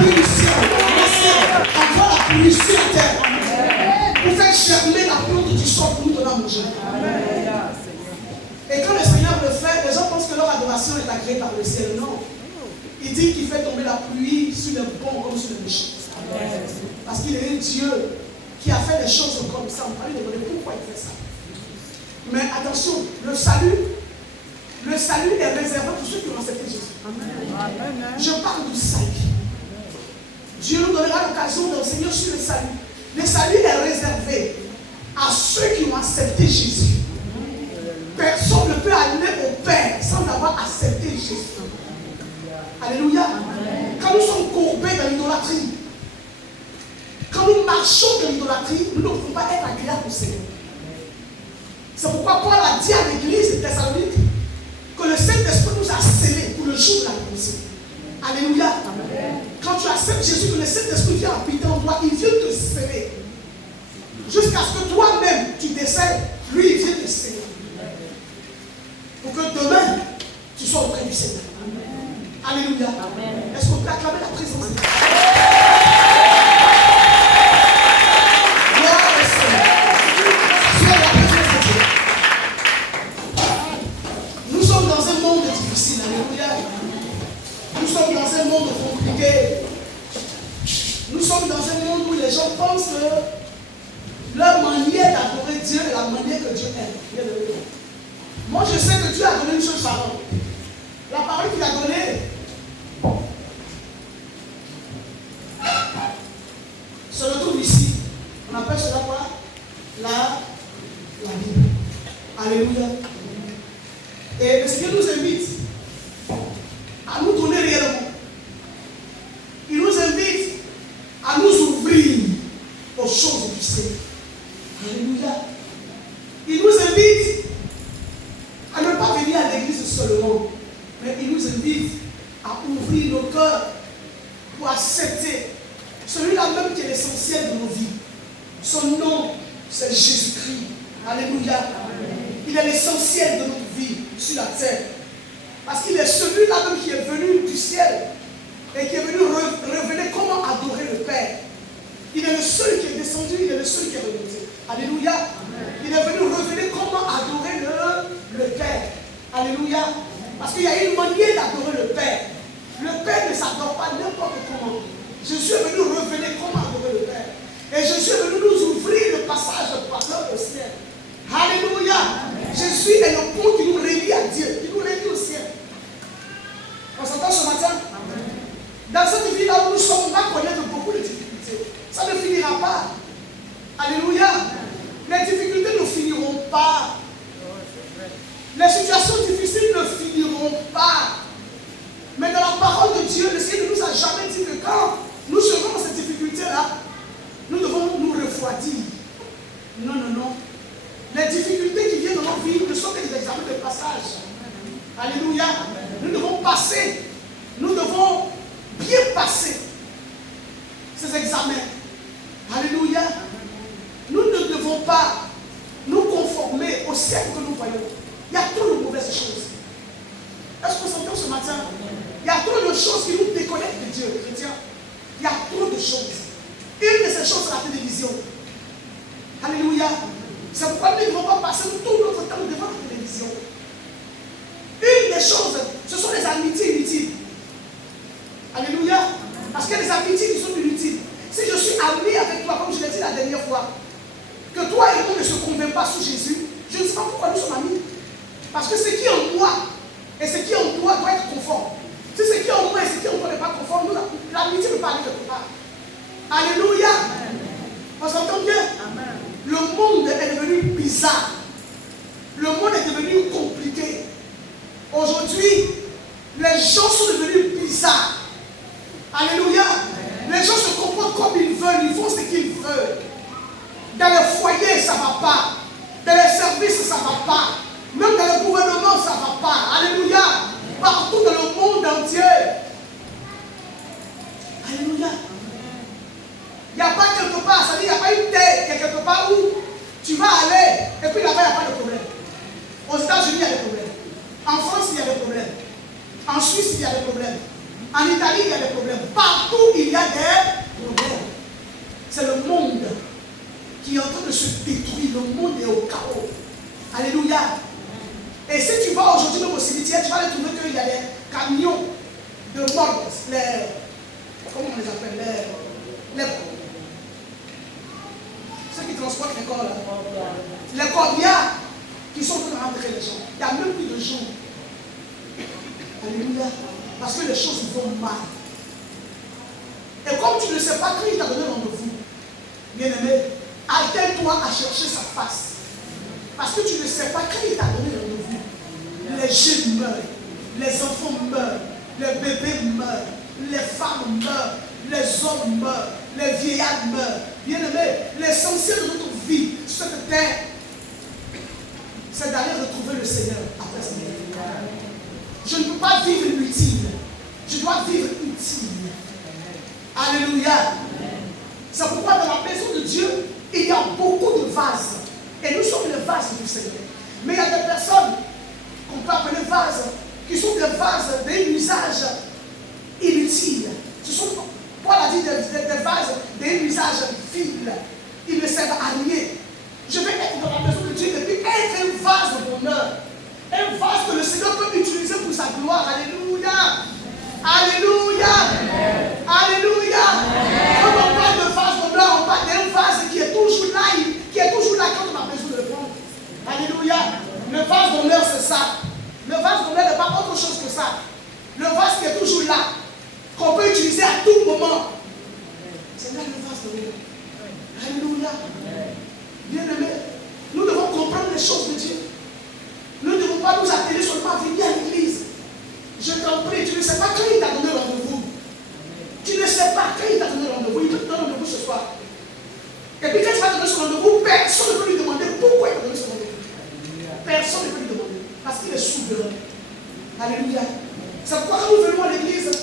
pluie du ciel. Envoie la pluie sur la terre. Pour faire germer la plante du sol pour nous donner à manger. Et quand le Seigneur le fait, les gens pensent que leur adoration est agréée par le ciel. Non. Il dit qu'il fait tomber la pluie sur les bons comme sur les méchants. Parce qu'il est un Dieu qui a fait les choses comme ça. On parlait de pourquoi il fait ça. Mais attention, le salut est réservé pour ceux qui ont accepté Jésus. Je parle du salut. Dieu nous donnera l'occasion d'enseigner sur le salut. Le salut est réservé à ceux qui ont accepté Jésus. Personne ne peut aller au Père sans avoir accepté Jésus. Alléluia. Quand nous sommes courbés dans l'idolâtrie, quand nous marchons dans l'idolâtrie, nous ne pouvons pas être agréables au Seigneur. C'est pourquoi Paul a dit à l'église de Thessalonique que le Saint-Esprit nous a scellés pour le jour de la rédemption. Alléluia. Quand tu acceptes Jésus, que le Saint-Esprit vient habiter en toi, il vient te sceller. Jusqu'à ce que toi-même tu décèdes, lui il vient te sceller. Pour que demain, tu sois auprès du Seigneur. Alléluia. Est-ce qu'on peut acclamer la présence de Dieu? Gloire au Seigneur. Sois la présence de Dieu. Nous sommes dans un monde difficile. Alléluia. Nous sommes dans un monde compliqué. Nous sommes dans un monde où les gens pensent que leur manière d'adorer Dieu est la manière que Dieu aime. Moi, je sais que Dieu a donné une seule parole. La parole qu'il a donnée se retrouve ici. On appelle cela quoi? La Bible. Alléluia. Et le Seigneur nous invite à nous donner réellement. Il nous invite à nous ouvrir aux choses du ciel. Alléluia. Il nous invite à ne pas venir à l'église seulement, mais il nous invite à ouvrir nos cœurs pour accepter celui-là même qui est l'essentiel de nos vies. Son nom, c'est Jésus-Christ. Alléluia. Il est l'essentiel de notre vie sur la terre. Parce qu'il est celui-là même qui est venu du ciel et qui est venu révéler comment adorer le Père. Il est le seul qui est descendu, il est le seul qui est remonté. Alléluia. Il est venu révéler comment adorer le Père. Alléluia. Parce qu'il y a une manière d'adorer le Père. Le Père ne s'adore pas n'importe comment. Jésus est venu révéler comment adorer le Père. Et Jésus est venu nous ouvrir le passage de parole au ciel. Alléluia. Jésus est le pont qui nous relie à Dieu, qui nous relie au ciel. On s'entend ce matin? Dans cette vie-là où nous sommes, on va connaître beaucoup de difficultés. Ça ne finira pas. Alléluia. Les difficultés ne finiront pas. Les situations difficiles ne finiront pas. Mais dans la parole de Dieu, le Seigneur ne nous a jamais dit que quand nous serons dans cette difficulté-là, nous devons nous refroidir. Non, non, non. Les difficultés qui viennent dans notre vie ne sont que des examens de passage. Alléluia. Nous devons passer. Nous devons bien passer ces examens. Alléluia. Nous ne devons pas nous conformer au siècle que nous voyons. Il y a trop de mauvaises choses. Est-ce qu'on s'entend ce matin? Il y a trop de choses qui nous déconnectent de Dieu, chrétiens. Il y a trop de choses. Une de ces choses, c'est la télévision. Alléluia. C'est pourquoi nous ne devons pas passer tout notre temps devant la télévision. Une des choses, ce sont les amitiés inutiles. Alléluia. Parce qu'il y a des amitiés qui sont inutiles. Si je suis ami avec toi, comme je l'ai dit la dernière fois, que toi et moi ne se convainc pas sous Jésus, je ne sais pas pourquoi nous sommes amis. Parce que ce qui est en moi et ce qui est en toi doit être conforme. Si ce qui est en moi et ce qui est en toi n'est pas conforme, l'amitié ne peut pas aller quelque part. Alléluia. On s'entend bien? Amen. Le monde est devenu bizarre. Le monde est devenu compliqué. Aujourd'hui, les gens sont devenus bizarres. Alléluia. Les gens se comportent comme ils veulent, ils font ce qu'ils veulent. Dans les foyers, ça ne va pas. Dans les services, ça ne va pas. Même dans le gouvernement, ça ne va pas. Alléluia. Partout dans le monde entier. Alléluia. Il n'y a pas quelque part, ça dit, il n'y a pas une terre quelque part où tu vas aller et puis là-bas, il n'y a pas de problème. Aux États-Unis, il y a des problèmes. En France, il y a des problèmes. En Suisse, il y a des problèmes. En Italie, il y a des problèmes. Partout, il y a vie, le monde est au chaos. Alléluia. Et si tu vas aujourd'hui même au cimetière, tu vas aller trouver qu'il y a des camions de morts, comment on les appelle, ceux qui transportent les corps là. Les corbillards qui sont pour rentrer les gens. Il n'y a même plus de gens. Alléluia. Parce que les choses vont mal. Et comme tu ne sais pas qui t'a donné rendez-vous, bien-aimé, attelle-toi à chercher sa face. Parce que tu ne sais pas qui t'a donné rendez-vous. Les jeunes meurent, les enfants meurent, les bébés meurent, les femmes meurent, les hommes meurent, les vieillards meurent. Bien-aimé, l'essentiel de notre vie sur cette terre, c'est d'aller retrouver le Seigneur après cette vie. Je ne peux pas vivre inutile. Je dois vivre utile. Alléluia. C'est pourquoi dans la maison de Dieu, il y a beaucoup de vases. Et nous sommes les vases du Seigneur. Mais il y a des personnes qu'on peut appeler vases, qui sont des vases d'un usage inutile. Ce sont, Paul a dit, des vases d'un usage vil. Ils ne servent à rien. Je vais être dans la maison de Dieu et puis être un vase de bonheur. Un vase que le Seigneur peut utiliser pour sa gloire. Alléluia. Alléluia. Alléluia. Quand on parle de vase d'honneur, on parle d'un vase qui est toujours là quand on a besoin de le prendre. Alléluia. Le vase d'honneur, c'est ça. Le vase d'honneur n'est pas autre chose que ça. Le vase qui est toujours là, qu'on peut utiliser à tout moment. C'est là le vase d'honneur. Alléluia. Bien-aimés, nous devons comprendre les choses de Dieu. Nous ne devons pas nous atteler seulement à venir à l'église. Je t'en prie, tu ne sais pas quand il t'a donné rendez-vous. Tu ne sais pas quand il t'a donné rendez-vous. Il te donne rendez-vous ce soir. Et puis quand tu vas donner son rendez-vous, personne ne peut lui demander pourquoi il t'a donné son rendez-vous. Personne ne peut lui demander. Parce qu'il est souverain. Alléluia. C'est pourquoi quand nous venons à l'église,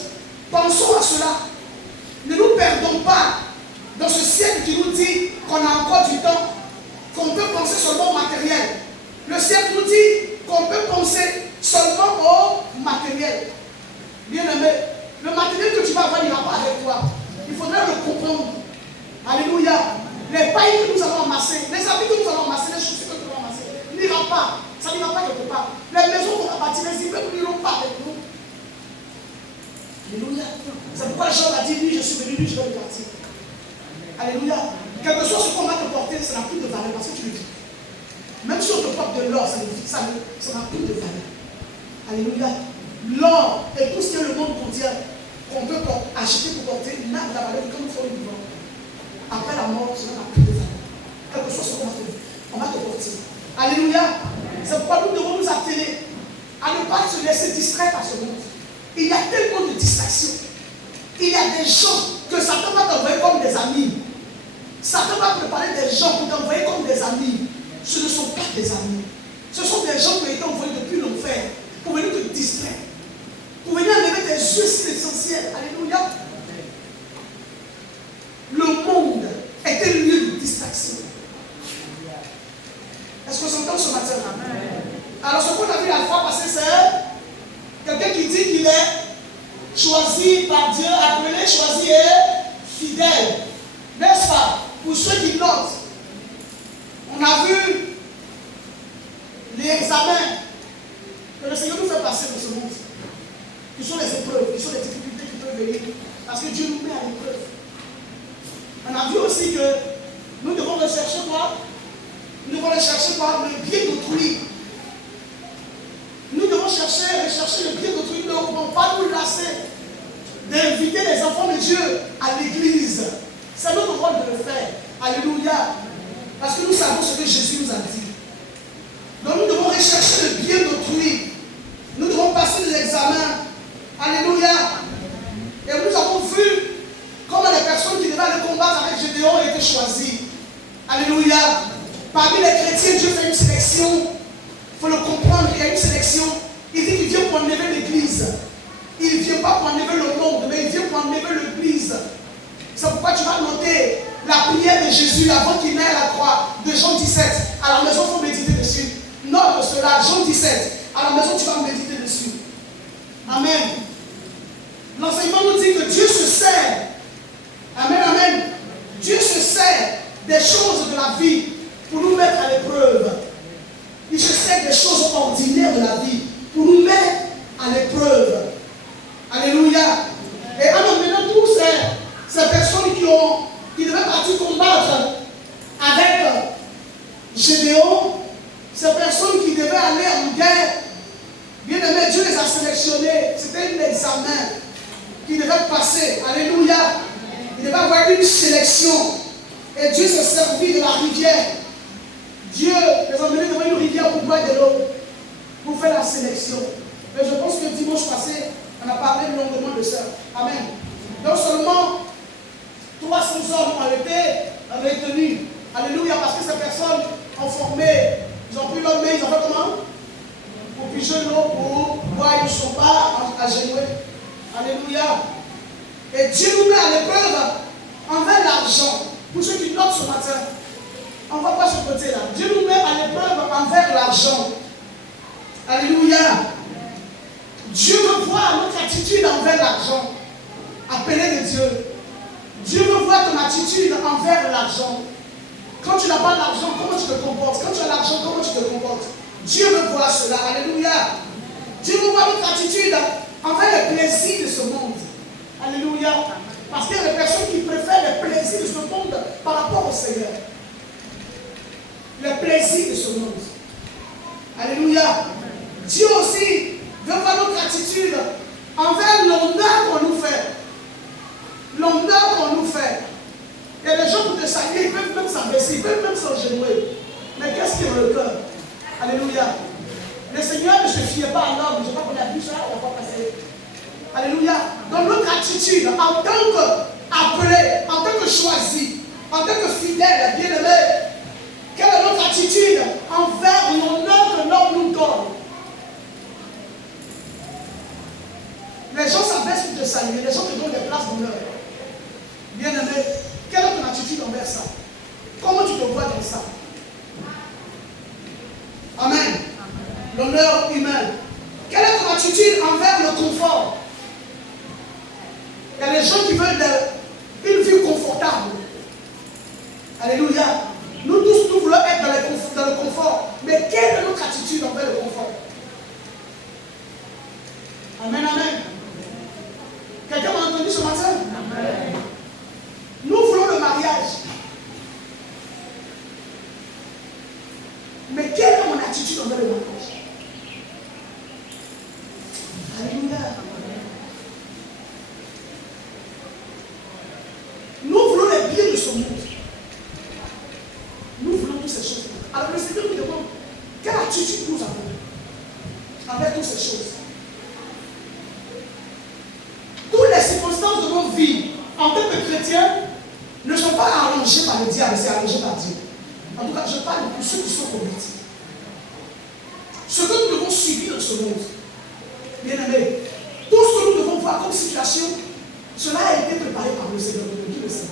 pensons à cela. Ne nous perdons pas dans ce siècle qui nous dit qu'on a encore du temps, qu'on peut penser seulement au matériel. Le siècle nous dit qu'on peut penser seulement au matériel. Bien-aimé, le matériel que tu vas avoir n'ira pas avec toi. Il faudrait le comprendre. Alléluia. Les pailles que nous allons amasser, les habits que nous allons amasser, les chaussures que nous allons amasser, n'ira pas. Ça n'ira pas quelque part. Les maisons qu'on a bâties, les immeubles n'iront pas avec nous. Alléluia. C'est pourquoi Jean a dit, lui, je suis venu, lui, je vais le partir. Alléluia. Quel que soit ce qu'on va te porter, ça n'a plus de valeur parce que tu le vis. Même si on te porte de l'or, ça n'a plus de valeur. Alléluia. L'or et tout ce que le monde contient, qu'on peut acheter pour porter, n'a de la valeur que quand nous faisons le vivant. Après la mort, cela n'a plus de valeur. Quel que soit ce qu'on va te porter. Alléluia. C'est pourquoi nous devons nous atteler à ne pas se laisser distraire par ce monde. Il y a tellement de distractions. Il y a des gens que Satan va t'envoyer comme des amis. Satan va préparer des gens pour t'envoyer comme des amis. Ce ne sont pas des amis. Ce sont des gens qui ont été envoyés depuis l'enfer pour venir te distraire. Pour venir enlever tes yeux sur l'essentiel. Alléluia. Le monde est un lieu de distraction. Est-ce qu'on s'entend ce matin? Alors ce qu'on a vu la fois passée, c'est quelqu'un qui dit qu'il est choisi par Dieu, appelé, choisi et fidèle. N'est-ce pas? Pour ceux qui notent, on a vu les examens que le Seigneur nous fait passer dans ce monde. Qui sont les épreuves, qui sont les difficultés qui peuvent venir. Parce que Dieu nous met à l'épreuve. On a vu aussi que nous devons rechercher quoi? Nous devons rechercher par le bien d'autrui. Nous devons rechercher le bien d'autrui. Nous ne devons pas nous lasser d'inviter les enfants de Dieu à l'église. C'est notre rôle de le faire. Alléluia. Parce que nous savons ce que Jésus nous a dit. Donc nous devons rechercher le bien d'autrui. Nous devons passer des examens. Alléluia. Et nous avons vu comment les personnes qui devaient aller combattre avec Gédéon ont été choisies. Alléluia. Parmi les chrétiens, Dieu fait une sélection. Il faut le comprendre, il y a une sélection. Il dit qu'il vient pour enlever l'église. Il ne vient pas pour enlever le monde, mais il vient pour enlever l'église. C'est pourquoi tu vas noter la prière de Jésus avant qu'il n'aille à la croix de Jean 17. À la maison, il faut méditer dessus. Note cela, Jean 17. À la maison, tu vas méditer dessus. Amen. L'enseignement nous dit que Dieu se sert. Amen, amen. Dieu se sert des choses de la vie pour nous mettre à il devait partir combattre avec Gédéon, ces personnes qui devaient aller en guerre. Bien aimé, Dieu les a sélectionnés. C'était un examen qui devait passer. Alléluia. Il devait avoir une sélection. Et Dieu s'est servi de la rivière. Dieu les a emmenés devant une rivière pour boire de l'eau, pour faire la sélection. Mais je pense que dimanche passé, on a parlé longuement de ça. Amen. Donc seulement 300 hommes ont été retenus. Alléluia, parce que ces personnes ont formé, ils ont pris leur main, ils ont fait comment? Pour piger l'eau, pour boire, ils ne sont pas à genoux. Alléluia. Et Dieu nous met à l'épreuve envers l'argent. Pour ceux qui notent ce matin, on va voir ce côté-là. Dieu nous met à l'épreuve envers l'argent. Alléluia. Dieu veut voir notre attitude envers l'argent. Appelé de Dieu. Dieu veut voir ton attitude envers l'argent. Quand tu n'as pas l'argent, comment tu te comportes? Quand tu as l'argent, comment tu te comportes? Dieu veut voir cela. Alléluia. Dieu veut voir notre attitude envers le plaisir de ce monde. Alléluia. Parce qu'il y a des personnes qui préfèrent les plaisirs de ce monde par rapport au Seigneur. Le plaisir de ce monde. Alléluia. Dieu aussi veut voir notre attitude envers l'honneur qu'on nous fait. L'honneur qu'on nous fait. Il y a des gens pour te saluer, ils peuvent même s'abaisser, ils peuvent même s'engenouiller. Mais qu'est-ce qu'il y a dans le cœur? Alléluia. Le Seigneur ne se fiait pas à l'homme. Je ne sais pas qu'on a vu ça, on va pas passer. Alléluia. Donc notre attitude en tant qu'appelé, en tant que choisi, en tant que fidèle, bien-aimé, quelle est notre attitude envers l'honneur que l'homme nous donne? Les gens s'abaissent pour te saluer, les gens te donnent des places d'honneur. Bien-aimé, quelle est ton attitude envers ça? Comment tu te vois dans ça? Amen. L'honneur humain. Quelle est ton attitude envers le confort? Il y a des gens qui veulent une vie confortable. Alléluia. Nous tous, nous voulons être dans le confort. Mais quelle est notre attitude envers le confort? Amen, amen. Quelqu'un m'a entendu ce matin? Amen. Nous voulons le mariage. Mais quelle est mon attitude envers le mariage? Alléluia. Nous voulons les biens de ce monde. Nous voulons toutes ces choses. Alors le Seigneur nous demande quelle attitude nous avons avec toutes ces choses. Toutes les circonstances de nos vies en tant que chrétiens ne sont pas arrangées par le diable, c'est arrangé par Dieu. En tout cas, je parle pour ceux qui sont convertis. Ce que nous devons subir dans ce monde, bien aimé, tout ce que nous devons voir comme situation, cela a été préparé par le Seigneur. Qui le sait?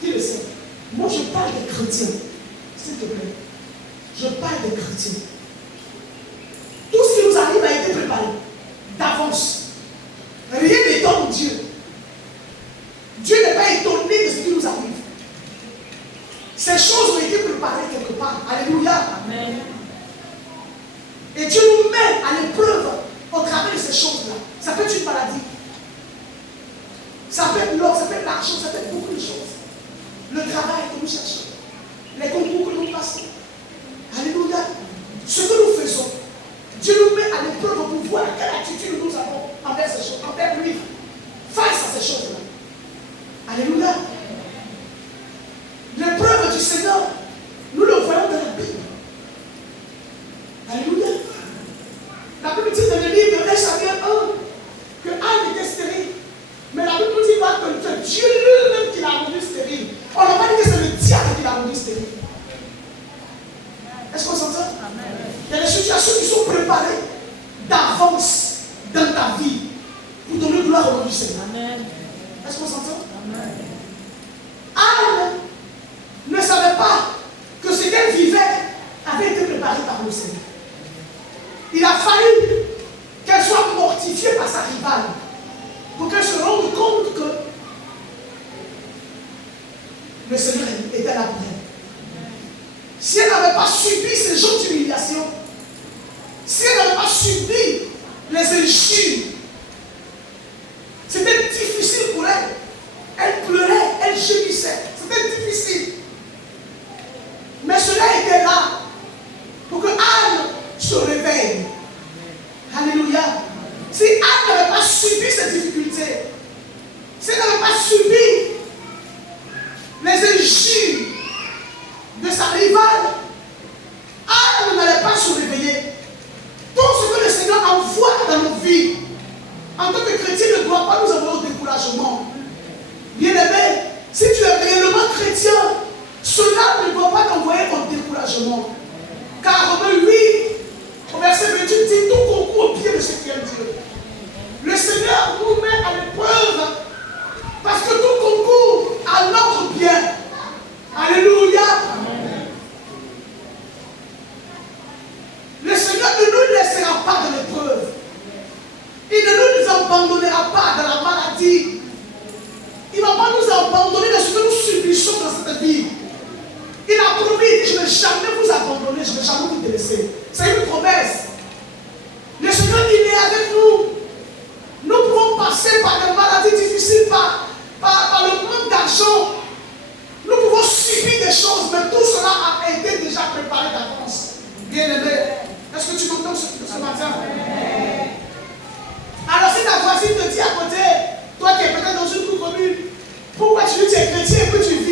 Qui le sait? Moi, je parle des chrétiens. S'il te plaît. Je parle des chrétiens. Tout ce qui nous arrive a été préparé d'avance. Rien n'étonne Dieu. Dieu n'est pas étonné de ce qui nous arrive. Ces choses ont été préparées quelque part. Alléluia. Amen. Et Dieu nous met à l'épreuve au travers de ces choses-là. Ça peut être une maladie. Ça peut être l'or, ça peut être l'argent, ça peut être beaucoup de choses. Le travail que nous cherchons. Les concours que nous passons. Alléluia. Ce que nous faisons. Dieu nous met à l'épreuve pour voir quelle attitude nous avons envers ces choses, envers lui, face à ces choses-là. Alléluia. L'épreuve du Seigneur, nous le voyons dans la Bible. Alléluia. La Bible dit dans le livre de 1 Samuel 1 que Anne était stérile. Mais la Bible nous dit que Dieu lui-même qui l'a rendue stérile. On n'a pas dit que c'est le diable qui l'a rendue stérile. Est-ce qu'on s'entend? Il y a des situations qui sont préparées d'avance dans ta vie pour donner gloire au nom du Seigneur. Est-ce qu'on s'entend? Anne ne savait pas que ce qu'elle vivait avait été préparé par le Seigneur. Il a fallu qu'elle soit mortifiée par sa rivale pour qu'elle se rende compte que le Seigneur était là pour elle. Si elle n'avait pas subi ces jours d'humiliation, si elle n'avait pas subi les injures, c'était difficile pour elle. Elle pleurait.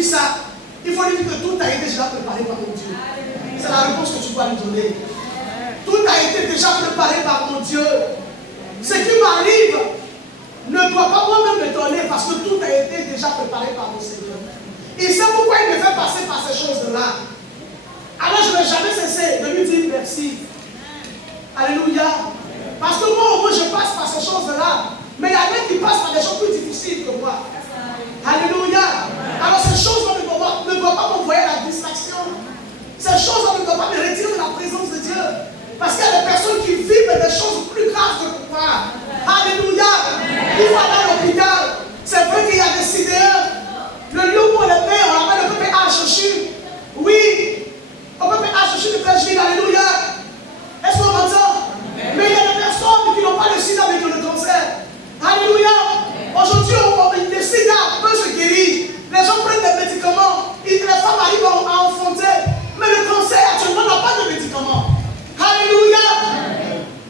ça, il faut lui dire que tout a été déjà préparé par mon Dieu. C'est la réponse que tu dois lui donner. Tout a été déjà préparé par mon Dieu. Ce qui m'arrive ne doit pas moi-même m'étonner parce que tout a été déjà préparé par mon Seigneur. Il sait pourquoi il me fait passer par ces choses-là. Alors je ne vais jamais cesser de lui dire merci. Alléluia. Parce que moi au moins je passe par ces choses-là. Mais il y en a qui passent par des choses plus difficiles que moi. Alléluia. Alors ces choses-là ne doivent pas m'envoyer à la distraction. Ces choses-là ne doivent pas me retirer de la présence de Dieu. Parce qu'il y a des personnes qui vivent des choses plus graves que moi. Alléluia. Il faut aller à l'hôpital. C'est vrai qu'il y a des CDE. Le lieu où on le met, on l'appelle le PPH. Oui. Au PPH de Freshville. Alléluia. Est-ce qu'on m'entend? Mais il y a des personnes qui n'ont pas le sida mais qui ont le cancer. Alléluia. Aujourd'hui, le sida peut se guérir. Les gens prennent des médicaments. Les femmes arrivent à enfanter. Mais le cancer, actuellement, n'a pas de médicaments. Alléluia.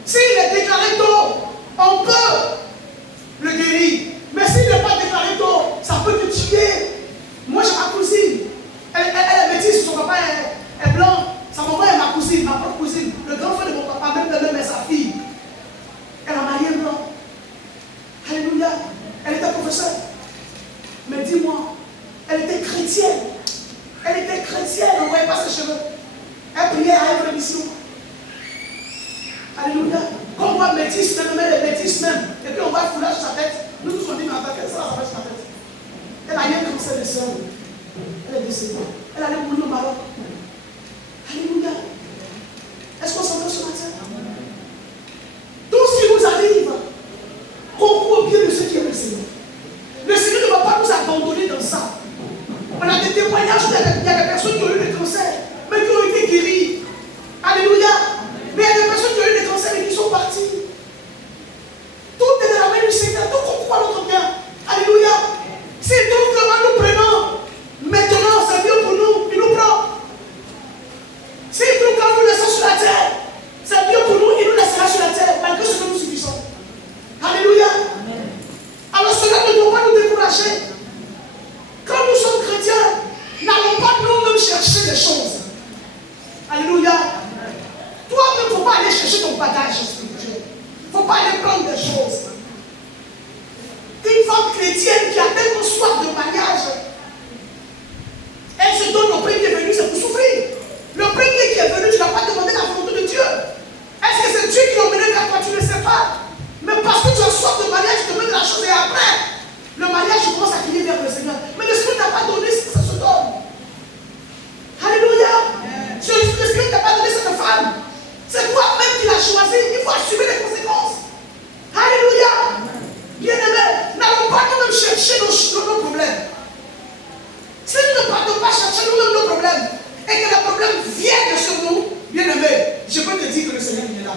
S'il est déclaré tôt, on peut le guérir. Mais s'il n'est pas déclaré tôt, ça peut te tuer. Moi, j'ai ma cousine. Elle est métisse, son papa est blanc. Sa maman est ma cousine, ma propre cousine. Le grand frère de mon papa, même de même, est sa fille. Elle a marié un blanc. Alléluia. Elle était professeure. Mais dis-moi, elle était chrétienne. Elle était chrétienne, on ne voyait pas ses cheveux. Elle priait à une émission. Alléluia. Quand on voit métis, même les métis même, et puis on voit le foulard sur sa tête, nous tous on dit, mais attends, qu'est-ce que ça va sur sa tête? Elle a eu un cancer de sein. Elle est décédée. Elle allait mourir au Maroc. Alléluia. Est-ce qu'on s'entend ce matin? Tout ce qui nous arrive, concourt au bien de ceux qui aiment le Seigneur. Le Seigneur ne va pas nous abandonner dans ça. On a des témoignages où il y a des personnes qui ont eu des cancers, mais qui ont été guéries. Alléluia. Mais il y a des personnes qui ont eu des cancers et qui sont parties. Tout est dans la main du Seigneur. Tout concourt à notre bien. Alléluia. C'est tout que nous prenons. Maintenant, c'est mieux pour nous. Il nous prend. C'est tout quand nous laissons sur la terre. C'est mieux pour nous. Il nous laissera sur la terre. Malgré ce que nous subissons. Alléluia. Alors cela ne doit pas nous décourager. Quand nous sommes chrétiens, n'allons pas nous-mêmes chercher des choses. Alléluia. Toi-même, il ne faut pas aller chercher ton bagage spirituel. Il ne faut pas aller prendre des choses. Une femme chrétienne qui a tellement soif de mariage, elle se donne au premier venu, c'est pour souffrir. Le premier qui est venu, tu n'as pas demandé la volonté de Dieu. Est-ce que c'est Dieu qui l'a emmené vers toi? Tu ne sais pas. Mais parce que tu as soif de mariage, tu te mets de la chose et après, le mariage, tu commences à crier vers le Seigneur. Mais le Seigneur ne t'a pas donné ce que ça se donne. Alléluia. Le Seigneur ne t'a pas donné cette femme. C'est toi-même qui l'as choisi. Il faut assumer les conséquences. Alléluia. Bien-aimés, n'allons pas nous-mêmes chercher nos problèmes. Si nous ne partons pas chercher nous-mêmes nos problèmes et que les problèmes viennent sur nous, bien-aimés, je peux te dire que le Seigneur est là.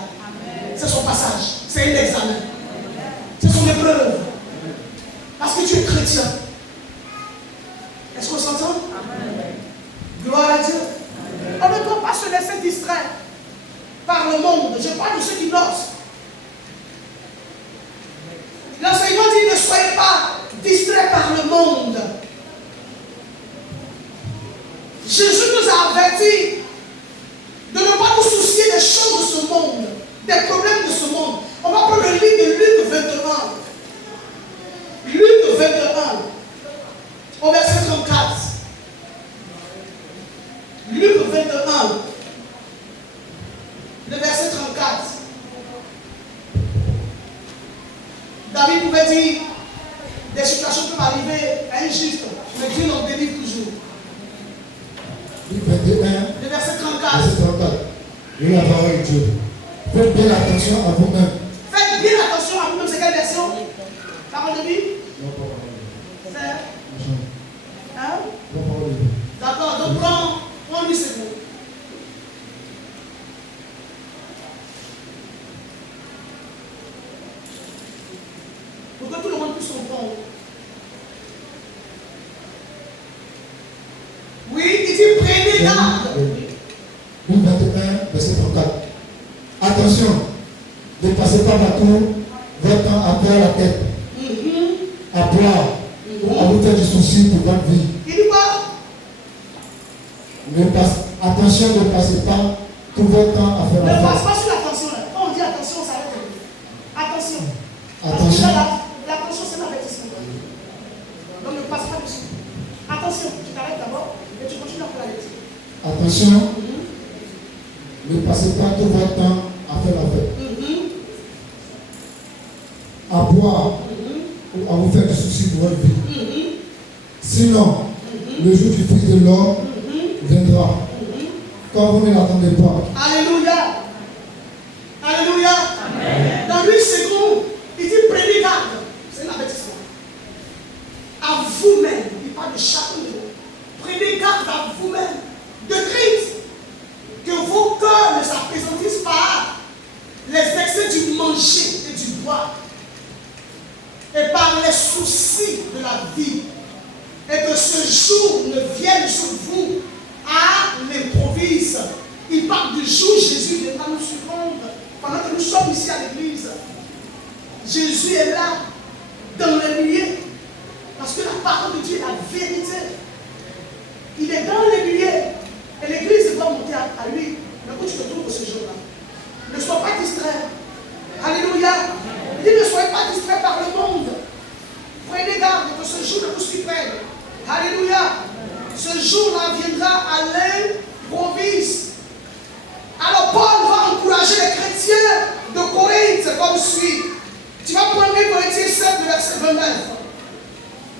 C'est son passage. C'est un examen. C'est son épreuve. Parce que tu es chrétien. Est-ce qu'on s'entend? Gloire à Dieu. On ne doit pas se laisser distraire par le monde. Je parle de ceux qui notent. L'enseignement dit ne soyez pas distraits par le monde. Jésus nous a avertis de ne pas nous soucier des choses de ce monde, des problèmes de ce monde. On va prendre le livre de Luc 21. Luc 21, au verset 34. Luc 21, le verset 34. David pouvait dire, des situations peuvent arriver à un juste, mais Dieu nous délivre toujours. Luc 21, le verset 34. Verset 34. Et la parole de Dieu. Faites bien attention à vous-même. Faites bien attention à vous-même. C'est quelle version? Parole de Bible? C'est hein? D'accord, donc prends-lui ce mot. Pour que tout le monde puisse comprendre. Oui, il dit prenez garde. Luc 21, verset 34. Attention, ne passez pas partout votre temps à perdre la tête, à boire, ou à vous faire du souci pour votre vie. Il dit quoi? Attention, ne passez pas tout votre temps à faire Ne la passe fête. pas sur l'attention. Quand on dit attention, on s'arrête. Attention. Parce que Attention. l'attention, c'est l'avertissement. Donc ne passe pas dessus. Attention, tu t'arrêtes d'abord et tu continues à faire la lecture. Attention, ne passez pas tout votre temps à faire la fête. À boire ou à vous faire du souci de votre vie. Sinon, le jour du Fils de l'homme viendra quand vous ne l'attendez pas. Alléluia. Alléluia. Amen. Dans 8 secondes, il dit prenez garde. C'est un avertissement. À vous-même. Il parle de chacun de vous. Prenez garde à vous-même de Christ. Que vos cœurs ne s'apaisantissent pas les excès du manger et du boire. Et par les soucis de la vie. Et que ce jour ne vienne sur vous à l'improviste. Il parle du jour où Jésus viendra nous surprendre. Pendant que nous sommes ici à l'église, Jésus est là, dans les milieux. Parce que la parole de Dieu est la vérité. Il est dans les milieux. Et l'église doit monter à lui. Mais où tu te trouves ce jour-là? Ne sois pas distrait. Alléluia. Il dit ne soyez pas distrait par le monde. Prenez garde que ce jour ne vous surprenne. Alléluia. Ce jour-là viendra à l'improviste. Alors Paul va encourager les chrétiens de Corinthe comme suit. Tu vas prendre Corinthiens 7, verset 29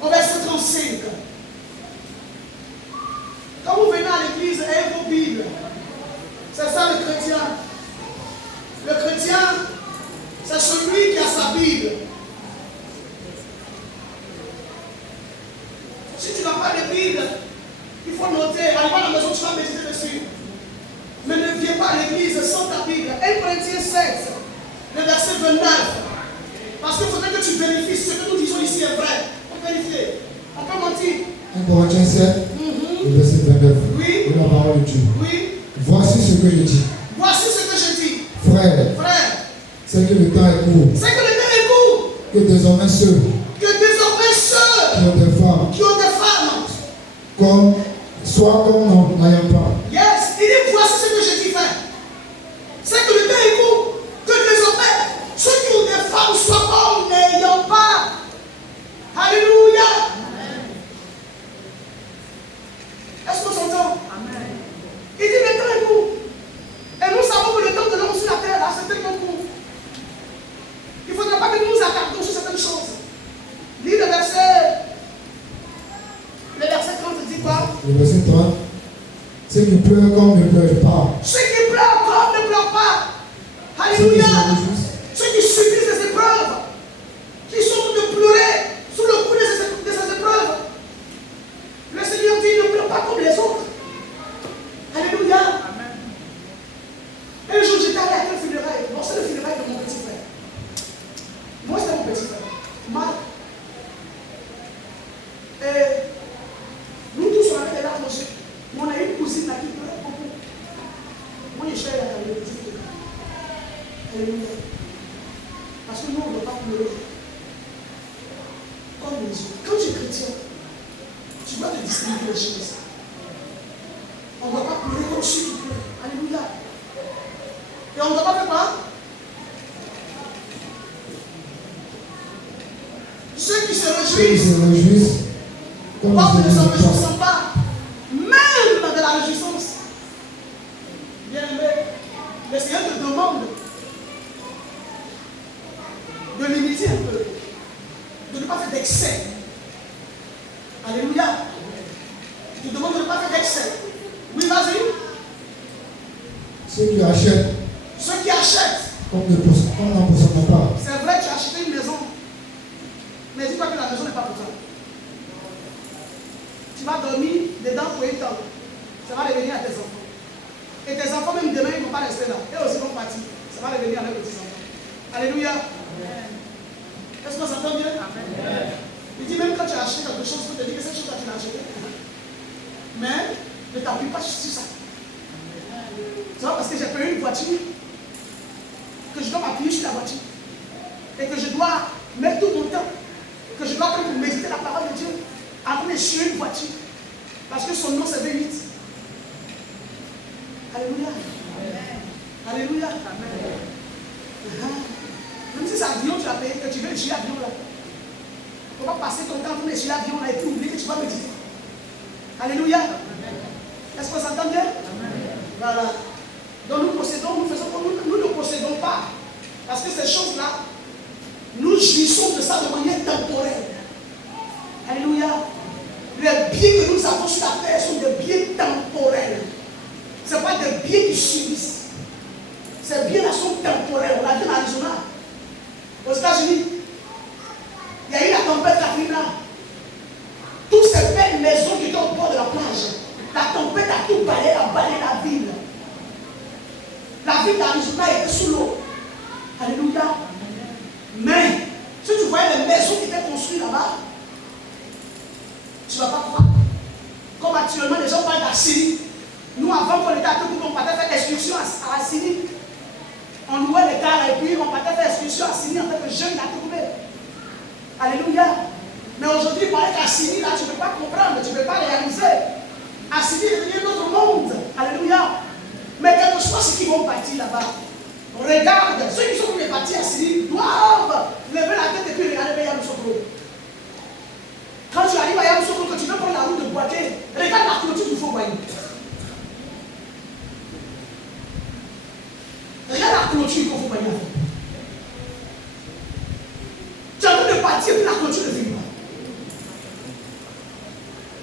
au verset 35. Quand vous venez à l'église, ayez vos Bibles. C'est ça le chrétien. Le chrétien, c'est celui qui a sa Bible. Si tu n'as pas de Bible, il faut noter. Arrive à la maison, tu vas méditer dessus. Mais ne viens pas à l'église sans ta Bible. 1 Corinthiens 7, le verset 29. Parce qu'il faudrait que tu vérifies ce que nous disons ici est vrai. On peut vérifier. On peut mentir. 1 Corinthiens 7, le verset 29. Oui. De la parole de Dieu. Oui. Voici ce que je dis. Voici ce que je dis. Frère, c'est que le temps est court. C'est que le temps est court. Que désormais ceux qui ont des femmes, soit comme non, n'ayant pas. Yes, il dit voici ce que je dis frère. C'est que le temps est court. Que désormais ceux qui ont des femmes soient comme n'ayant pas. Alléluia. Est-ce qu'on s'entend? Amen. Il dit le temps est court. Et nous savons que le temps de l'homme sur la terre là, c'est tellement court. Il ne faudra pas que nous nous attardions sur certaines choses. Lis le verset 30 dit quoi? Le verset 30. Ceux qui pleurent comme ne pleurent pas. Ceux qui pleurent comme ne pleurent pas. Alléluia. Ceux qui subissent des épreuves, qui sont de pleurer sous le coup de ces épreuves. Le Seigneur dit ne pleure pas comme les autres. Alléluia. Amen. Un jour j'étais allé à un funérail. Bon, c'est le funérail de mon petit frère. Moi c'était mon petit frère. Marc. Et nous tous on avait des larmes aux yeux. Mais on a une cousine là qui pleurait beaucoup. Moi je suis allé à le petit frère. Alléluia. Parce que nous on ne doit pas pleurer comme les autres. Quand tu es chrétien, tu dois te distinguer les choses. On ne doit pas pleurer comme ceux qui pleurent. Alléluia. Et on ne doit pas faire quoi? Ceux qui se réjouissent. Comme ne s'en réjouissent pas. Même de la réjouissance. Bien aimé, le Seigneur te demande de limiter un peu. De ne pas faire d'excès. Alléluia. Il te demande de ne pas faire d'excès. Oui, vas-y. Ceux qui achètent. Ceux qui achètent. Comme n'en possèdent pas. C'est vrai, tu as acheté une maison. Mais dis-toi que la maison n'est pas pour toi. Tu vas dormir dedans pour un temps. Ça va revenir à tes enfants. Et tes enfants, même demain, ils ne vont pas rester là. Eux aussi vont partir. Ça va revenir à leurs petits-enfants. Alléluia. Amen. Est-ce qu'on s'entend bien? Amen. Il dit même quand tu as acheté quelque chose, il faut te dire que cette chose-là, tu l'as acheté. Mais ne t'appuie pas sur ça. C'est pas parce que j'ai payé une voiture que je dois m'appuyer sur la voiture. Et que je dois mettre tout mon temps. Que je dois comme méditer la parole de Dieu avant de suivre une voiture. Parce que son nom c'est V8. Alléluia. Alléluia. Même si c'est avion, tu as payé, que tu veux étudier l'avion là. Il ne faut pas passer ton temps pour étudier l'avion là et puis oublier que tu vas méditer. Alléluia. Est-ce qu'on s'entend bien? Voilà. Donc nous possédons, nous ne possédons pas. Parce que ces choses-là, nous jouissons de ça de manière temporaire. Alléluia. Les biens que nous avons sur la terre sont des biens temporels. Ce ne sont pas des biens qui subissent. Ces biens-là sont temporaires. On l'a vu en Arizona. Aux États-Unis, il y a eu la tempête Katrina. Toutes ces belles maisons qui étaient au bord de la plage, la tempête a tout balayé, la ville. La ville d'Arizona était sous l'eau. Alléluia. Mais, si tu voyais les maisons qui étaient construites là-bas, tu ne vas pas croire. Comme actuellement, les gens parlent d'Assyrie. Nous, avant qu'on était à Togo, on partait faire excursion à Assyrie. On louait les cars et puis on partait faire excursion à Assyrie en tant que jeune à Togo. Alléluia. Mais aujourd'hui, il paraît qu'à Assyrie, là, tu ne peux pas comprendre, tu ne peux pas réaliser. Assyrie est devenu notre monde. Alléluia. Mais quel que soit ceux qui vont partir là-bas, regarde, ceux qui sont partis à Syrie doivent lever la tête et puis regarder vers Yamoussoukro. Quand tu arrives à Yamoussoukro, que tu veux prendre la route de Boaké, regarde la clôture du Faux-Boigny. Regarde la clôture du Faux-Boigny. Tu es en train de partir pour la clôture de Faux-Boigny.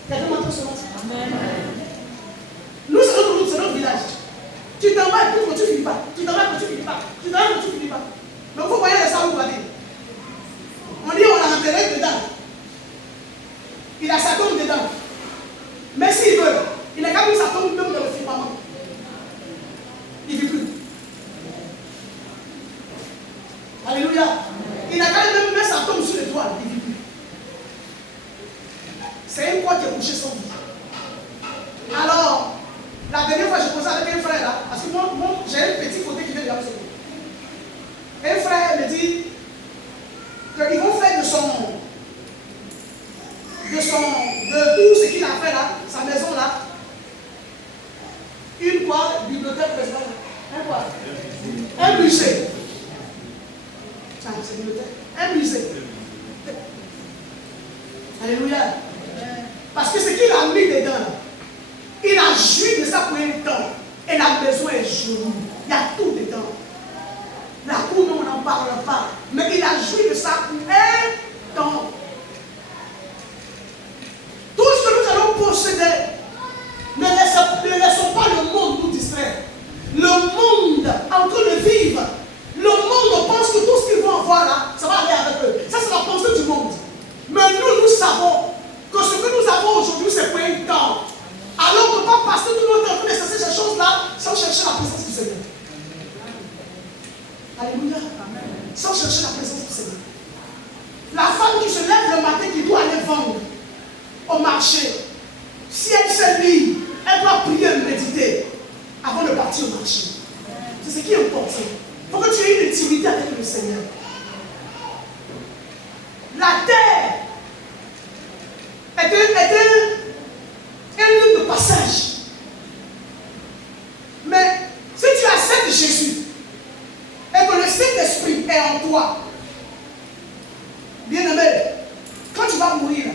Quelqu'un m'entend ce matin? Amen. Nous, c'est notre route, c'est notre village. Tu t'en vas et puis tu ne finis pas. Tu t'en vas et tu ne finis pas. Tu t'en vas et tu ne finis pas. Mais vous voyez les salles où vous allez. On dit on a enterré dedans. Il a sa tombe dedans. Mais s'il veut, il n'a qu'à mettre sa tombe même dans le firmament. Il ne vit plus. Alléluia. Il n'a qu'à même mettre sa tombe sur l'étoile. Il ne vit plus. C'est une fois qui a couché son vie. Alors, la dernière fois, je posais avec un frère là, parce que moi j'ai un petit côté qui vient de Yamoussoukro. Un frère me dit qu'ils vont faire de tout ce qu'il a fait là, sa maison là, une quoi, bibliothèque présidente, un quoi, un musée. Ça, c'est bibliothèque, un musée. Alléluia. Parce que ce qu'il a mis dedans là, il a joui de ça pour un temps. Et la maison est jolie. Il y a tout dedans. La cour, nous, on n'en parle pas. Mais il a joui de ça pour un temps. Tout ce que nous allons posséder, ne laissons pas le monde nous distraire. Le monde en train de vivre. Le monde pense que tout ce qu'ils vont avoir là, ça va aller avec eux. Ça, c'est la pensée du monde. Mais nous savons que ce que nous avons aujourd'hui, c'est pour un temps. Alors on ne peut pas passer tout notre temps pour laisser ces choses-là sans chercher la présence du Seigneur. Alléluia. Sans chercher la présence du Seigneur. La femme qui se lève le matin, qui doit aller vendre au marché, si elle se lit, elle doit prier et méditer avant de partir au marché. C'est ce qui est important. Il faut que tu aies une intimité avec le Seigneur. La terre est un lieu de passage. Mais si tu acceptes Jésus et que le Saint-Esprit est en toi, bien aimé, quand tu vas mourir,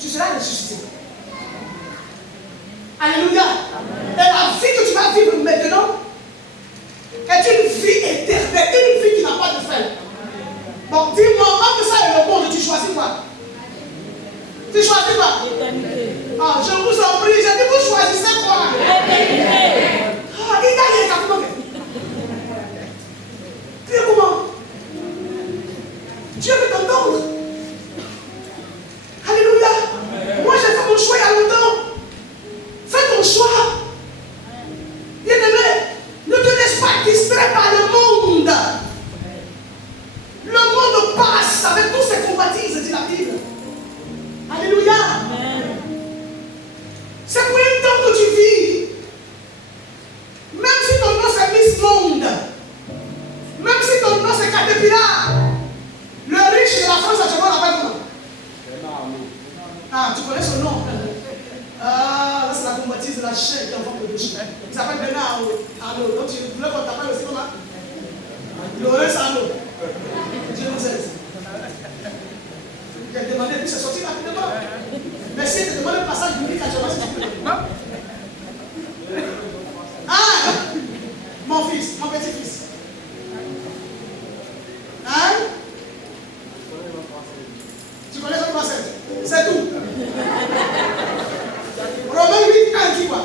tu seras ressuscité. Alléluia. Amen. Et la vie que tu vas vivre maintenant est une vie éternelle, une vie qui n'a pas de fin. Bon, dis-moi, entre ça et le monde, tu choisis quoi? Tu choisis quoi? L'éternité. Ah, je vous en prie, j'ai dit vous choisissez quoi? L'éternité. Ah, il a rien à comment faire. Tu es comment? Dieu veut t'entendre. Alléluia. Amen. Moi j'ai fait mon choix il y a longtemps. Fais ton choix. Bien-aimé, ne te laisse pas distraire par le monde. Le monde passe avec tous ses convoitises, dit la Bible. Alléluia. Amen. C'est pour un temps que tu vis. Même si ton nom c'est Miss Monde, même si ton nom c'est Caterpillar, le riche de la France actuellement l'appelle comment? Ah, tu connais son nom? Ah, là c'est la convoitise de la chair qui est en forme de Il s'appelle Bernard Arnault. Donc tu voulais qu'on t'appelle aussi comment? Laurence Arnault. Dieu nous aide. Il a demandé, puis c'est sorti rapidement. Mais si tu demandes un passage biblique à Jonas, tu peux le dire. Ah! Mon fils, mon petit-fils. Hein? Tu connais son passage? C'est tout. Romains 8, 1 dit quoi?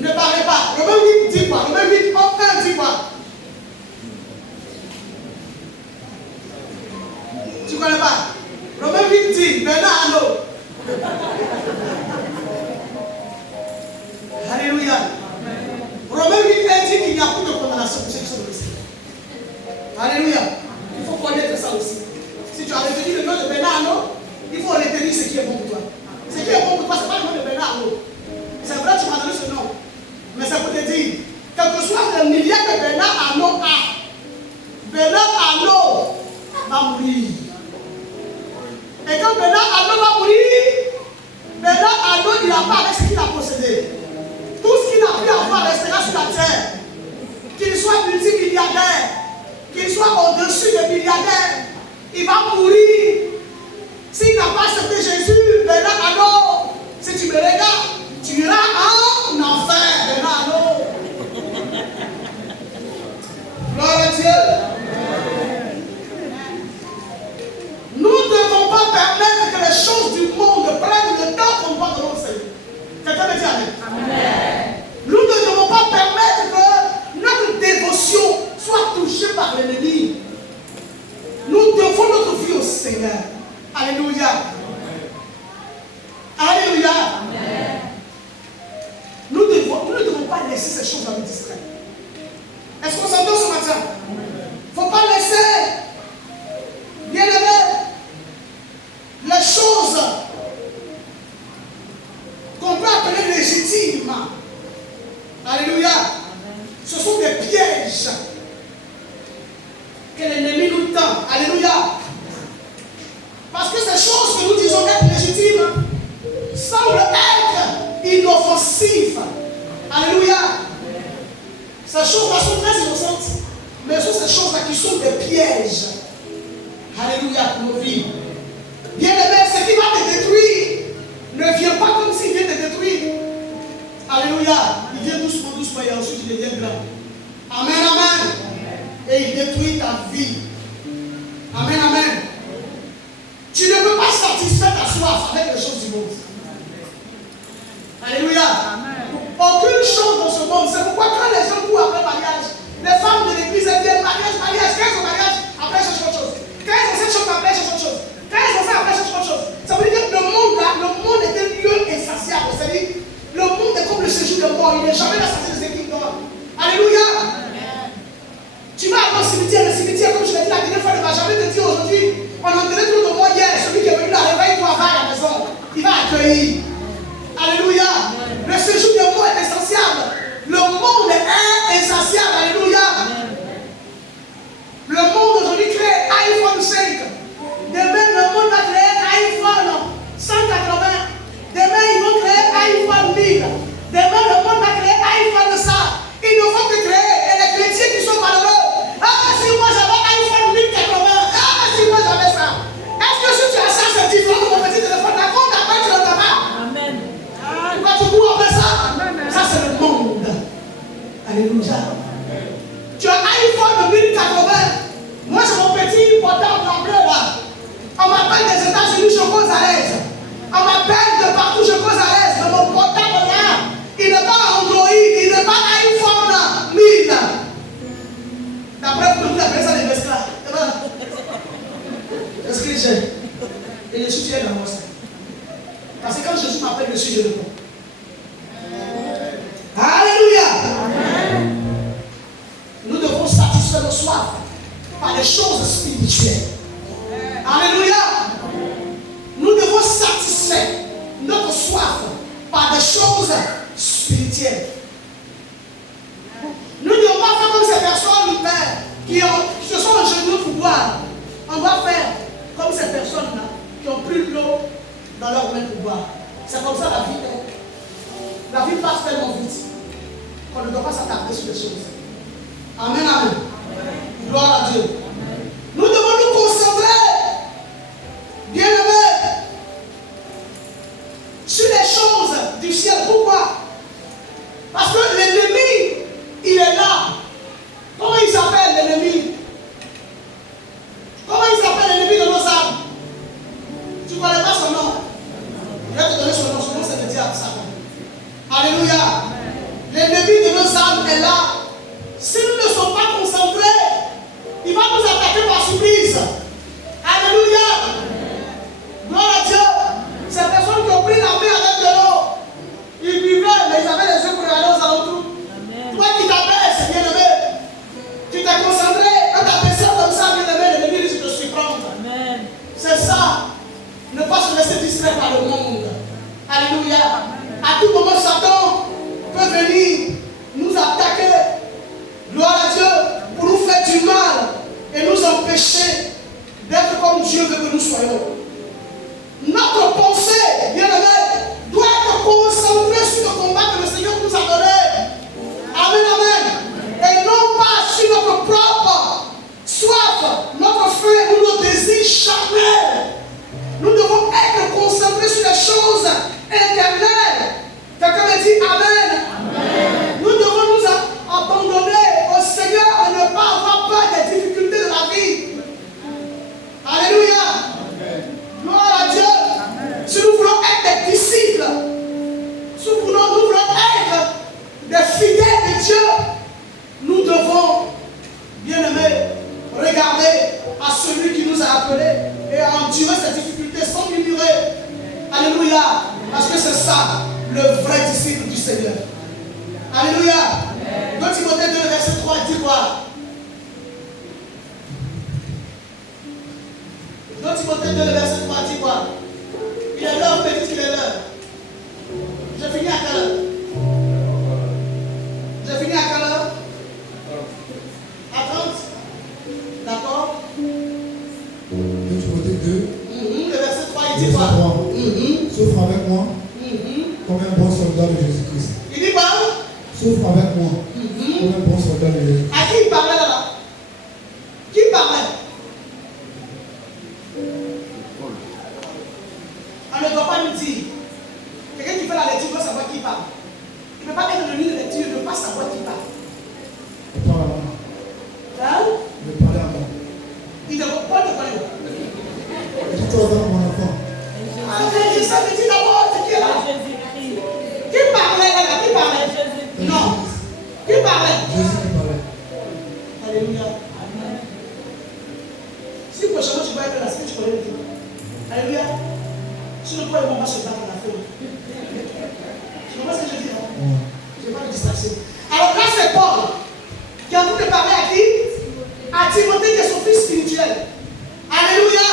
Ne parlez pas. Romains 8 dit quoi? Romains 8, 1 dit quoi? Tu ne connais pas? Romains 8 dit, Bernard Arnault. Alléluia. Romains 8 dit qu'il n'y a plus de condamnation pour ceux qui sont dans le Seigneur. Alléluia. Il faut connaître ça aussi. Si tu as retenu le nom de Bernard Arnault, il faut retenir ce qui est bon pour toi. Ce qui est bon pour toi, ce n'est pas le nom de Bernard Arnault. C'est vrai, tu m'as donné ce nom. Mais c'est pour te dire, quel que soit le millier que Bernard Arnault a, Bernard Arnault va mourir. Et quand Bernard Arnault va mourir, Bernard Arnault il n'a pas avec ce qu'il a possédé. Tout ce qu'il a pu avoir restera sur la terre. Qu'il soit multimilliardaire, qu'il soit au-dessus des milliardaires, il va mourir. S'il n'a pas accepté Jésus, Bernard Arnault, si tu me regardes, tu iras en enfer, Bernard Arnault. Gloire à Dieu. Nous ne devons pas permettre que les choses du monde prennent le temps qu'on voit dans notre Seigneur. Quelqu'un me dit amen. Amen. Nous ne devons pas permettre que notre dévotion soit touchée par l'ennemi. Nous devons notre vie au Seigneur. Alléluia. Alléluia. Amen. Nous ne devons pas laisser ces choses à nous distraire. Est-ce qu'on s'entend ce matin? Il ne faut pas laisser, bien aimé, les choses qu'on peut appeler légitimes. Alléluia. Ce sont des pièges que l'ennemi nous tend. Alléluia. Parce que ces choses que nous disons être légitimes semblent être inoffensives. Alléluia. Ces choses-là sont très innocentes, mais ce sont ces choses-là qui sont des pièges. Alléluia pour nos vies. Bien aimé, ce qui va te détruire ne vient pas comme s'il vient te détruire. Alléluia. Il vient doucement, doucement et ensuite il devient grand. Amen, amen. Et il détruit ta vie. Amen, amen. Tu ne peux pas satisfaire ta soif avec les choses du monde. Alléluia. Amen. Aucune chose dans ce monde. C'est pourquoi quand les gens courent après le mariage, les femmes de l'église elles disent mariage, mariage, 15 au mariage, après cherche autre chose. 15 ont cette chose, après cherche autre chose. 15 ont ça, après cherche autre chose. Ça veut dire que le monde là, le monde est un lieu insatiable. C'est-à-dire, le monde est comme le séjour de mort. Il n'est jamais insatiable de ce qu'il dort. Alléluia. Amen. Tu vas aller au cimetière, le cimetière, comme je l'ai dit la dernière fois, ne va jamais te dire aujourd'hui, on a enterré tout de moi hier, celui qui est venu là, réveille-toi, va à la maison. Il va accueillir. Alléluia. Le séjour de mort est insatiable. Le monde est insatiable. Alléluia. Le monde aujourd'hui crée iPhone 5. Demain, le monde va créer iPhone 180. Demain, ils vont créer iPhone 1000. Demain, le monde va créer iPhone 100. Ils ne font que créer. Et les chrétiens qui sont malheureux. Ah, si moi j'avais iPhone 1080. Ah, si moi j'avais ça. Est-ce que si tu as ça, c'est différent de mon petit téléphone? La compte après, tu ne l'as pas. Amen. Pourquoi tu cours après ça? Amen. Ça, c'est le monde. Alléluia. Tu as iPhone 1080. Moi, j'ai mon petit portable en bleu là. On m'appelle des États-Unis, je cause à l'aise. On m'appelle de partout, je cause à l'aise. Mais mon portable là, il n'est pas Android, il n'est pas iPhone 1000. D'après vous, vous appelez ça des besclas. Est-ce que j'ai? Et je suis dans mon sein. Parce que quand Jésus m'appelle dessus, je réponds. Alléluia. Amen. Nous devons satisfaire nos soifs par les choses spirituelles. Alléluia. Nous devons satisfaire notre soif par des choses spirituelles. Nous ne devons pas faire comme ces personnes qui se sont agenouillées pour boire. On doit faire comme ces personnes-là qui ont pris l'eau dans leur main pour boire. C'est comme ça la vie. La vie passe tellement vite qu'on ne doit pas s'attarder sur les choses. Amen, amen. Gloire à Dieu. Nous devons nous concentrer, bien-aimés, sur les choses du ciel. Pourquoi? Parce que l'ennemi, il est là. Comment il s'appelle l'ennemi? Comment il s'appelle l'ennemi de nos âmes? Tu ne connais pas son nom? Je vais te donner son nom. Son nom, c'est le diable, Satan. Alléluia. L'ennemi de nos âmes est là. Si nous ne sommes pas concentrés, il va nous attaquer par surprise. Alléluia. Gloire à Dieu. Ces personnes qui ont pris la main avec de l'eau, ils buvaient, mais ils avaient les yeux pour regarder aux alentours. Toi qui t'appelles, c'est bien aimé. Tu t'es concentré. Quand tu as pensé comme ça, bien aimé, l'ennemi dit, je te suis prendre. C'est ça. Ne pas se laisser distraire par le monde. Alléluia. À tout moment, Satan peut venir nous attaquer. Gloire à Dieu. Pour nous faire du mal et nous empêcher d'être comme Dieu veut que nous soyons. Notre pensée, bien aimé, doit être concentrée sur le combat que le Seigneur nous a donné. Amen, amen. Et non pas sur notre propre soif, notre faim ou nos désirs charnels. Nous devons être concentrés sur les choses éternelles. Quelqu'un me dit Amen. Amen. Nous devons nous abandonner au Seigneur et ne pas avoir peur des difficultés de la vie. Alléluia. Amen. Gloire à Dieu. Amen. Si nous voulons être des disciples, si nous voulons être des fidèles de Dieu, nous devons, bien aimés, regarder à celui qui nous a appelés et endurer ces difficultés sans murmurer. Alléluia. Parce que c'est ça, le vrai disciple du Seigneur. Alléluia. 2 Timothée 2, verset 3 dit quoi? 2 Timothée 2, verset 3 dit quoi? Il est l'heure, petit, il est l'heure. J'ai fini à quelle heure? J'ai fini à quelle heure? À 30? D'accord? 2 Timothée 2. Le verset 3, il dit quoi? Souffre avec moi comme un bon soldat de Jésus-Christ. Il dit quoi? Souffre avec moi comme un bon soldat de Jésus-Christ. À qui il parlait là? Qui parlait? On ne doit pas nous dire. Quelqu'un qui fait la lecture doit savoir qui parle. Il ne peut pas être dans le livre de lecture et ne pas savoir qui parle. Il parle à moi. Hein? Il parle à moi. Il ne peut pas te parler. Il dit toi dans mon enfant. Je sais, mais dis d'abord, c'est qui est là? Qui parlait là? Qui parlait? Non. Qui parlait? Jésus qui parlait. Alléluia. Si prochainement tu vas être là, c'est que tu connais le Dieu. Alléluia. Sur le point, ils vont pas se battre dans la feuille. Tu comprends ce que je dis, non? Je n'ai pas de distraction. Alors là, c'est Paul qui est en train de parler à qui? À Timothée, qui est son fils spirituel. Alléluia.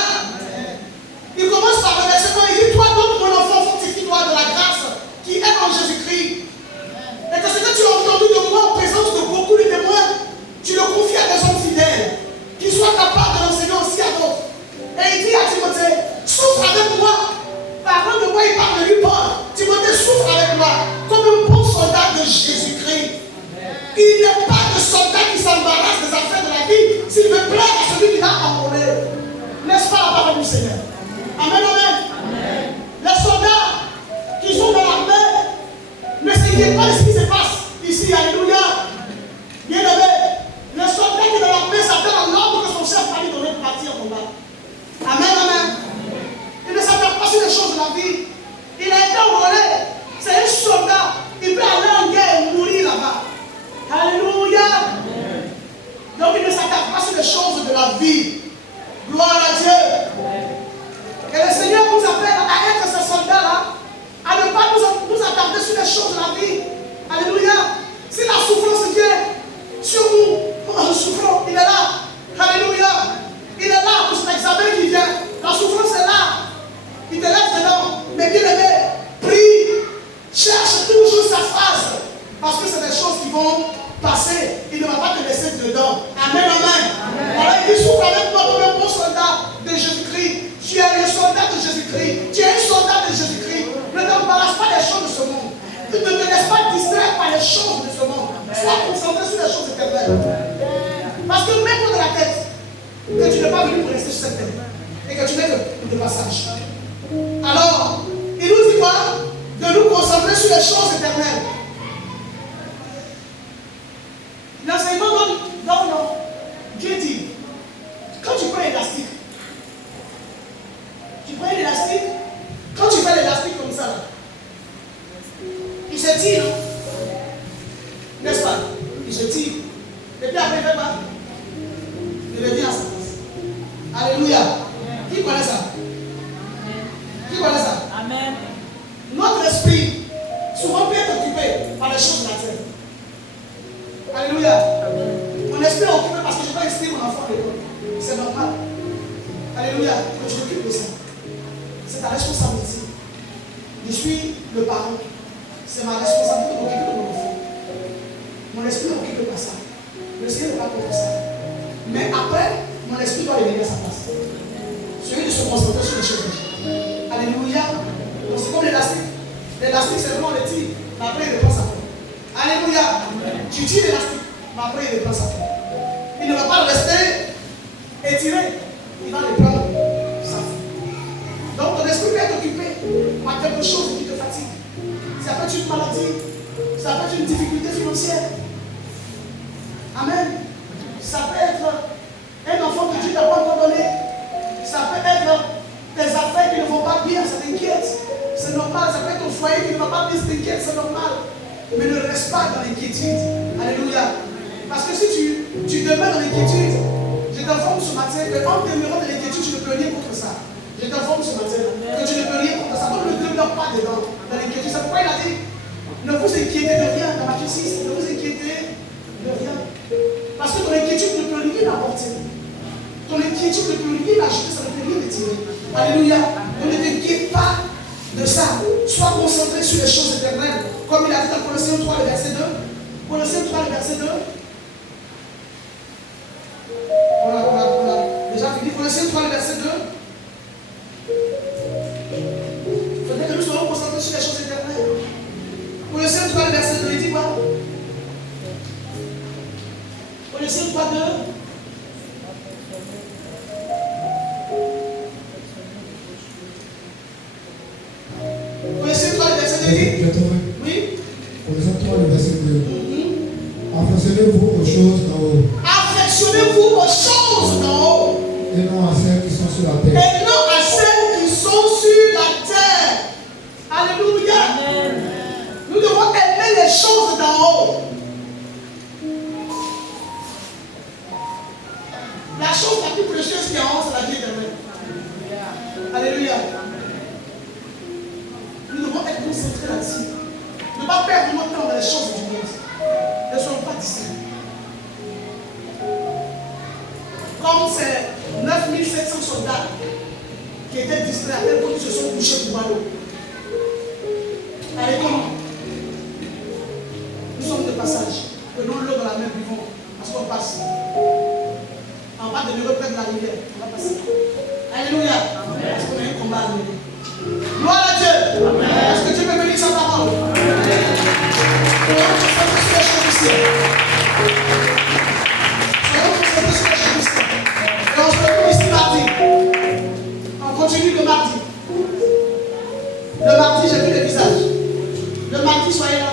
Il commence par le verset 1, il dit, toi donc mon enfant, fortifie-toi de la grâce qui est en Jésus-Christ. Et que ce que tu as entendu de moi en présence de beaucoup de témoins, tu le confies à des hommes fidèles, qui soient capables de l'enseigner aussi à d'autres. Et il dit à Timothée, souffre avec moi. Parlant de moi, il parle de lui, Paul. Timothée, souffre avec moi, comme un bon soldat de Jésus-Christ. Il n'est pas de soldat qui s'embarrasse des affaires de la vie, s'il veut plaire à celui qui l'a enrôlé. N'est-ce pas la parole du Seigneur? Amen, amen. Amen. Les soldats qui sont dans l'armée ne s'inquiètent pas de ce qui se passe ici. Alléluia. Bien aimé, les soldats qui sont dans l'armée s'attendent à l'ordre que son chef va lui donner de partir au combat. Amen, amen. Il ne s'attend pas sur les choses de la vie. Il a été enrôlé. C'est un soldat. Il peut aller en guerre et mourir là-bas. Alléluia. Amen. Donc il ne s'attaque pas sur les choses de la vie. Gloire à Dieu. Et le Seigneur nous appelle à être ces soldats-là, à ne pas nous attarder sur les choses de la vie. Alléluia. Si la souffrance vient sur nous, nous souffrons, il est là. Alléluia. Il est là pour cet examen qui vient. La souffrance est là. Il te laisse dedans. Mais bien aimé, prie. Cherche toujours sa face. Parce que c'est des choses qui vont passer. Il ne va pas te laisser dedans. Amen, amen. Alors il dit, souffre avec moi comme un bon soldat de Jésus-Christ. Tu es le soldat de Jésus-Christ. Tu es un soldat de Jésus-Christ. Ne t'embarrasse pas des choses de ce monde. Ne te laisse pas distraire par les choses de ce monde. Sois concentré sur les choses éternelles. Parce que mets-toi dans la tête que tu n'es pas venu pour rester sur cette terre. Et que tu n'es que pour de passage. Alors, il nous dit quoi? De nous concentrer sur les choses éternelles. L'enseignement donne, Dieu dit, quand tu prends l'élastique, quand tu fais l'élastique comme ça, là, il se tire, n'est-ce pas? Il se tire. Et puis après, il fait quoi? Il revient à sa place. Alléluia. Qui connaît ça? Qui connaît ça? Amen. Notre esprit, souvent, peut être occupé par les choses de la terre. Alléluia. Mon esprit est occupé parce que je dois inscrire mon enfant à l'école. C'est normal. Alléluia. Que tu t'occupes de ça. C'est ta responsabilité. Je suis le parent. C'est ma responsabilité de m'occuper de mon enfant. Mon esprit est occupé par ça. Le Seigneur n'est pas contre ça. Mais après, mon esprit doit revenir à sa place. Celui de se concentrer sur les choses. Alléluia. Donc c'est comme l'élastique. L'élastique, c'est vraiment le tire. Mais après, il reprend sa forme. Alléluia. Tu tires l'élastique. Mais après, il reprend sa forme. Il ne va pas rester étiré. Il va reprendre sa forme. Donc ton esprit peut être occupé par quelque chose qui te fatigue. Ça peut être une maladie. Ça peut être une difficulté financière. Amen. Ça peut être un enfant que Dieu t'a pas encore donné. Ça peut être tes affaires qui ne vont pas bien, ça t'inquiète. C'est normal. Ça peut être ton foyer qui ne va pas bien, ça t'inquiète, c'est normal. Mais ne reste pas dans l'inquiétude. Alléluia. Parce que si tu demeures dans l'inquiétude, je t'informe ce matin qu'en demeurant dans l'inquiétude, tu ne peux rien contre ça. Je t'informe ce matin que tu ne peux rien contre ça. Donc ne demeure pas dedans, dans l'inquiétude. C'est pourquoi il a dit, ne vous inquiétez de rien, dans Matthieu 6, ne vous inquiétez de rien. Parce que ton inquiétude ne peut rien apporter. Ton inquiétude ne peut rien acheter, ça ne peut rien retirer. Alléluia. Donc ne t'inquiète pas de ça. Sois concentré sur les choses éternelles. Comme il a dit dans Colossiens 3, le verset 2. Colossiens 3, le verset 2. On a déjà fini. Colossiens 3, le verset 2. Il faudrait que nous soyons concentrés sur les choses éternelles. Colossiens 3, le verset 2, il dit quoi? Colossiens 3, 2. Colossiens 3, le verset 2, il dit. Oui. Colossiens 3, le verset 2. Affectionnez-vous aux choses d'en haut. Affectionnez-vous aux choses d'en haut. Et non à celles qui sont sur la terre. Et non à celles qui sont sur la terre. Alléluia. Amen. Nous devons aimer les choses d'en haut. La chose la plus précieuse qui est en haut, c'est la vie éternelle. Alléluia. Nous devons être concentrés là-dessus. Ne pas perdre notre temps dans les choses du monde. Ne soyons pas distraits. Comme ces 9700 soldats qui étaient distraits à tel point qu'ils se sont couchés pour boire l'eau. Allez, comment? Nous sommes de passage. Prenons l'eau dans la main, buvons. Parce qu'on passe. On va demeurer près de la rivière. On va passer. Alléluia. Parce qu'on a un combat à mener. Gloire à Dieu. Est-ce que Dieu peut bénir sa parole? Soyons concentrés sur les choses du ciel. Soyons concentrés sur les choses du ciel. Et on se retrouve ici mardi. On continue le mardi. Le mardi, j'ai vu les visages. Le mardi, soyez là.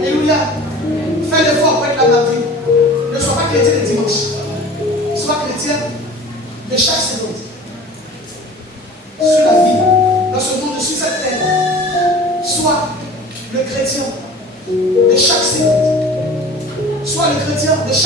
Alléluia. Fais l'effort pour être là mardi. Ne sois pas chrétien le dimanche. Sois chrétien de chaque seconde. Sur la vie, dans ce monde, sur cette terre. Sois le chrétien de chaque seconde. Sois le chrétien de chaque